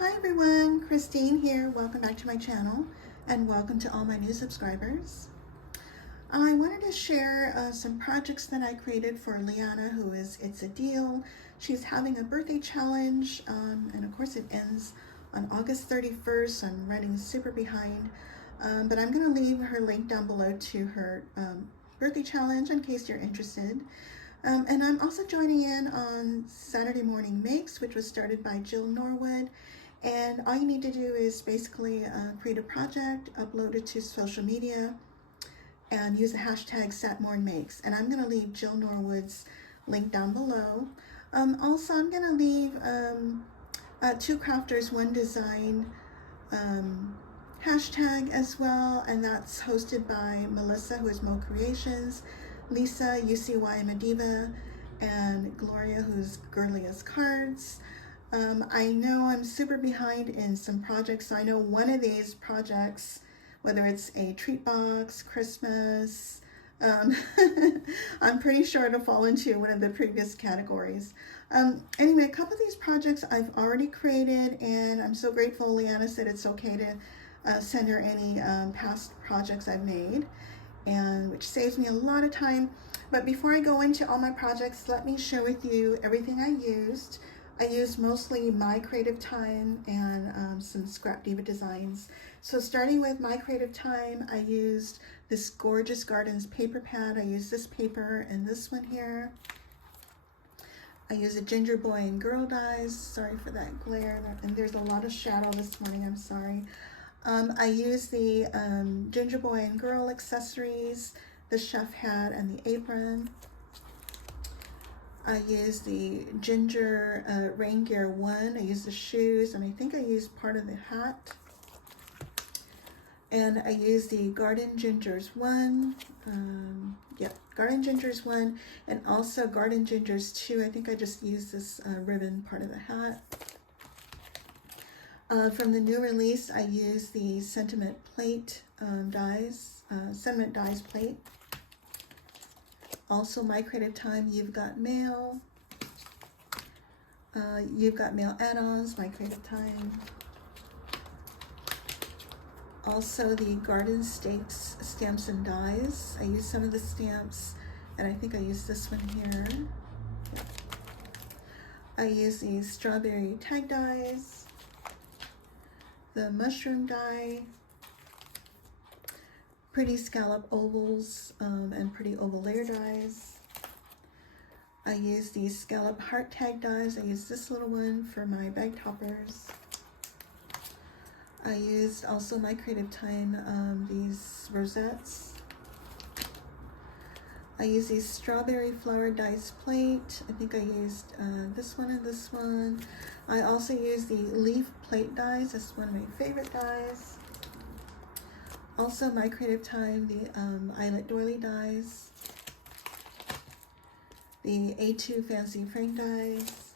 Hi everyone, Christine here. Welcome back to my channel and welcome to all my new subscribers. I wanted to share some projects that I created for Liana, who is Itsadeal. She's having a birthday challenge and of course it ends on August 31st, so I'm running super behind. But I'm going to leave her link down below to her birthday challenge in case you're interested. And I'm also joining in on Saturday Morning Makes, which was started by Jill Norwood. And all you need to do is basically create a project, upload it to social media, and use the hashtag SatMornMakes. And I'm going to leave Jill Norwood's link down below. Also, I'm going to leave Two Crafters, One Design hashtag as well, and that's hosted by Melissa, who is Mo Creations, Lisa, UCY I'm a Diva, and Gloria, who's Girly as Cards. I know I'm super behind in some projects, so I know one of these projects, whether it's a treat box, Christmas, I'm pretty sure it'll fall into one of the previous categories. Anyway, a couple of these projects I've already created, and I'm so grateful Liana said it's okay to send her any past projects I've made, and which saves me a lot of time. But before I go into all my projects, let me share with you everything I used. I used mostly my creative time and some Scrap Diva designs. So starting with my creative time, I used this gorgeous Gardens paper pad. I used this paper and this one here. I used a Ginger Boy and Girl dies. Sorry for that glare, and there's a lot of shadow this morning, I'm sorry. I used the Ginger Boy and Girl accessories, the chef hat and the apron. I used the Ginger Rain Gear 1. I used the shoes, and I think I used part of the hat. And I used the Garden Gingers 1. Garden Gingers 1, and also Garden Gingers 2. I think I just used this ribbon part of the hat. From the new release, I used the Sentiment Plate dies, Sentiment Dies plate. Also, my creative time, You've Got Mail. You've Got Mail Add Ons, my creative time. Also, the Garden Stakes Stamps and Dies. I used some of the stamps, and I think I used this one here. Yeah. I used the Strawberry Tag Dies, the Mushroom Die, Pretty Scallop Ovals, and Pretty Oval Layer Dies. I used these Scallop Heart Tag Dies. I used this little one for my bag toppers. I used also my creative time these Rosettes. I used these Strawberry Flower Dies plate. I think I used this one and this one. I also used the Leaf Plate Dies. This is one of my favorite dies. Also, my creative time, the Eyelet Doily dies, the A2 Fancy Frame dies,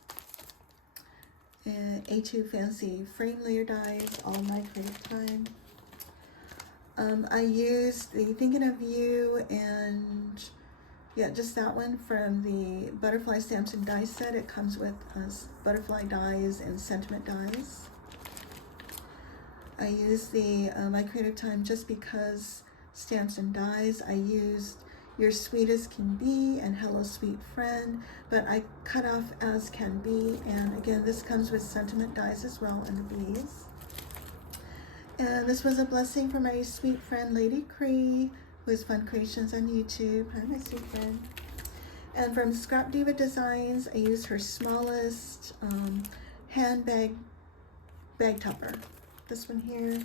and A2 Fancy Frame Layer dies, all my creative time. I used the Thinking of You and just that one from the Butterfly Stamps and Dies set. It comes with butterfly dies and sentiment dies. I used the my creative time just because stamps and dies. I used Your Sweet as Can Be and Hello Sweet Friend, but I cut off As Can Be, and again this comes with sentiment dies as well and the bees. And this was a blessing for my sweet friend Lady Cree, who is Fun Creations on YouTube. Hi, my sweet friend. And from Scrap Diva Designs, I used her smallest handbag bag topper. This one here,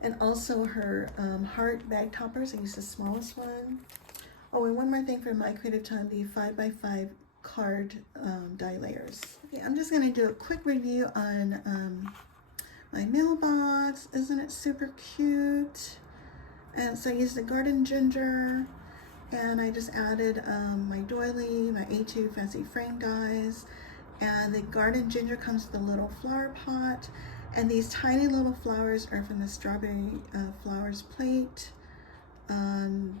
and also her heart bag toppers. I used the smallest one. Oh, and one more thing for my creative time, the 5x5 card die layers. Okay, I'm just going to do a quick review on my mailbox. Isn't it super cute? And so I used the Garden Ginger, and I just added my Doily, my A2 Fancy Frame dies, and the Garden Ginger comes with a little flower pot. And these tiny little flowers are from the Strawberry Flowers plate.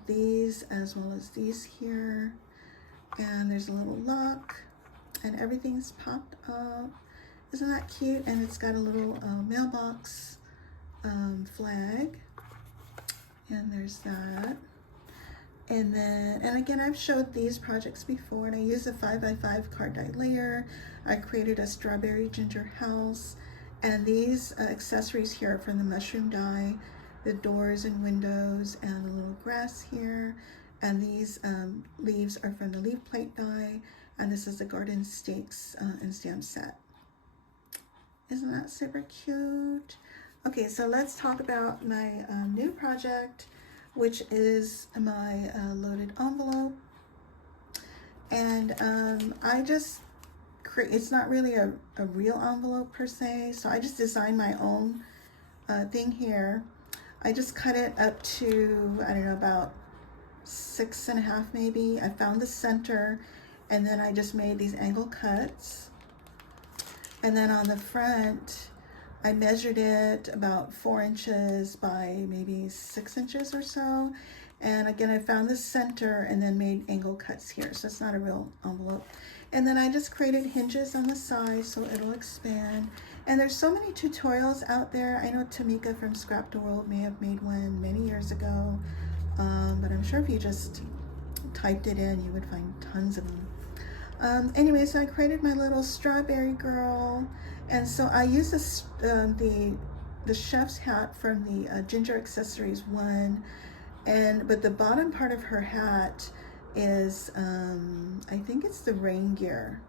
These as well as these here. And there's a little lock, and everything's popped up. Isn't that cute? And it's got a little mailbox flag. And there's that. And then, and again, I've showed these projects before, and I used a 5x5 card die layer. I created a strawberry ginger house, and these accessories here are from the mushroom die, the doors and windows, and a little grass here. And these leaves are from the leaf plate die, and this is the garden stakes and stamp set. Isn't that super cute? Okay, so let's talk about my new project, which is my loaded envelope. And I just it's not really a real envelope per se, so I just designed my own thing here. I just cut it up to, I don't know, about 6.5 maybe. I found the center, and then I just made these angle cuts. And then on the front, I measured it about 4 inches by maybe 6 inches or so. And again, I found the center and then made angle cuts here. So it's not a real envelope. And then I just created hinges on the side so it'll expand. And there's so many tutorials out there. I know Tamika from Scrap the World may have made one many years ago. But I'm sure if you just typed it in, you would find tons of them. Anyway, so I created my little strawberry girl. And so I used this, the chef's hat from the Ginger Accessories one, but the bottom part of her hat is, I think it's the rain gear,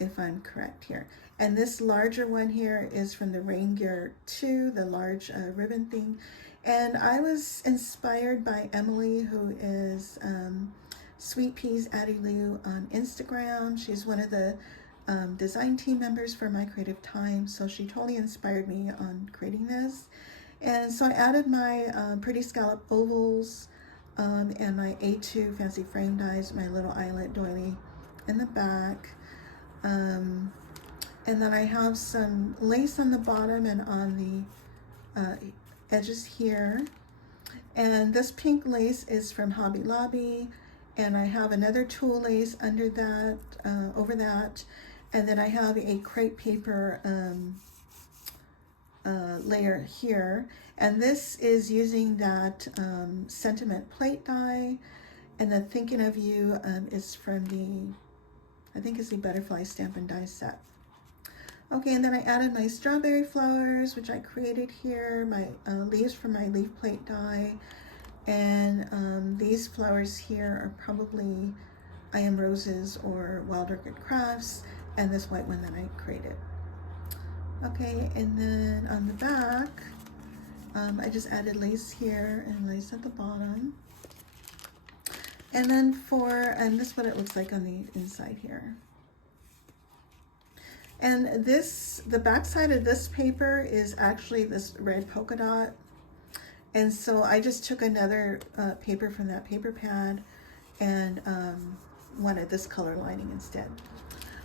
if I'm correct here. And this larger one here is from the rain gear 2, the large ribbon thing. And I was inspired by Emily, who is Sweet Peas Itsadeal on Instagram. She's one of the design team members for My Creative Time, so she totally inspired me on creating this. And so I added my pretty scallop ovals and my A2 fancy frame dies, my little Eyelet Doily in the back. And then I have some lace on the bottom and on the edges here. And this pink lace is from Hobby Lobby, and I have another tulle lace under that, over that. And then I have a crepe paper layer here, and this is using that sentiment plate die, and the Thinking of You is from the, I think it's the Butterfly Stamp and Die set. Okay, and then I added my strawberry flowers, which I created here, my leaves from my leaf plate die, and these flowers here are probably I Am Roses or Wild Orchid Crafts, and this white one that I created. Okay, and then on the back, I just added lace here and lace at the bottom. And then and this is what it looks like on the inside here. And this, the back side of this paper is actually this red polka dot. And so I just took another paper from that paper pad and wanted this color lining instead.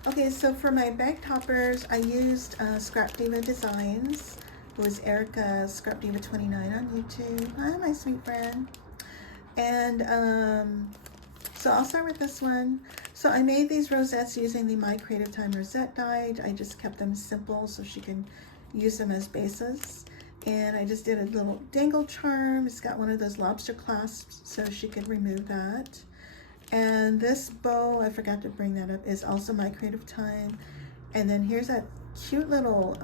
Okay, so for my bag toppers, I used Scrap Diva Designs. It was Erica Scrap Diva 29 on YouTube. Hi, my sweet friend. And so I'll start with this one. So I made these rosettes using the My Creative Time Rosette die. I just kept them simple so she can use them as bases. And I just did a little dangle charm. It's got one of those lobster clasps so she could remove that. And this bow, I forgot to bring that up, is also My Creative Time. And then here's that cute little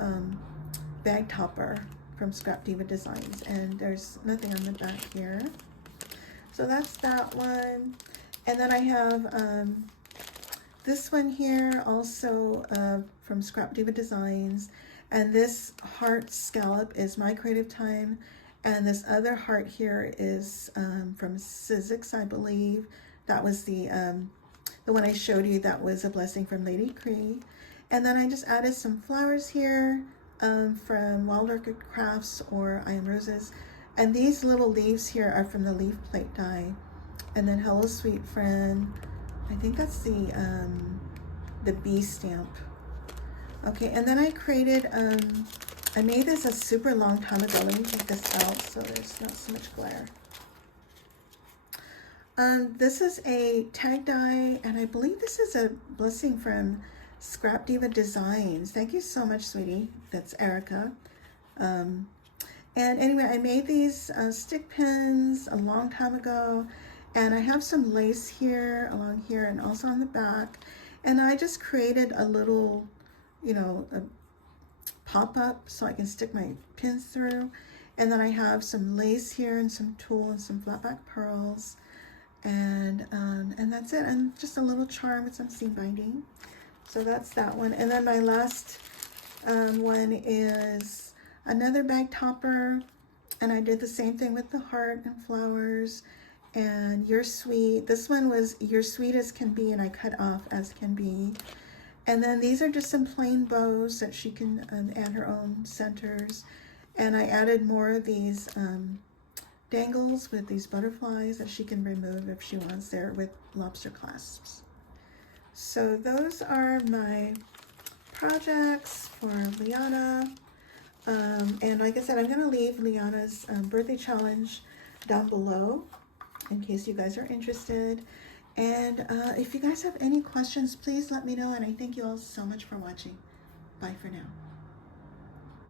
bag topper from Scrap Diva Designs. And there's nothing on the back here. So that's that one. And then I have this one here, also from Scrap Diva Designs. And this heart scallop is My Creative Time. And this other heart here is from Sizzix, I believe. That was the one I showed you. That was a blessing from Lady Cree. And then I just added some flowers here from Wild Orchid Crafts or I Am Roses. And these little leaves here are from the leaf plate die. And then Hello Sweet Friend. I think that's the bee stamp. Okay, and then I created, I made this a super long time ago. Let me take this out so there's not so much glare. This is a tag die, and I believe this is a blessing from Scrap Diva Designs. Thank you so much, sweetie. That's Erica. And anyway, I made these stick pins a long time ago, and I have some lace here, along here, and also on the back. And I just created a little, you know, a pop-up so I can stick my pins through. And then I have some lace here and some tulle and some flat back pearls. And that's it. And just a little charm with some seam binding. So that's that one. And then my last one is another bag topper. And I did the same thing with the heart and flowers and You're Sweet. This one was You're Sweet as Can Be, and I cut off As Can Be. And then these are just some plain bows that she can add her own centers. And I added more of these dangles with these butterflies that she can remove if she wants there with lobster clasps. So those are my projects for Liana. And like I said, I'm going to leave Liana's birthday challenge down below in case you guys are interested. And if you guys have any questions, please let me know. And I thank you all so much for watching. Bye for now.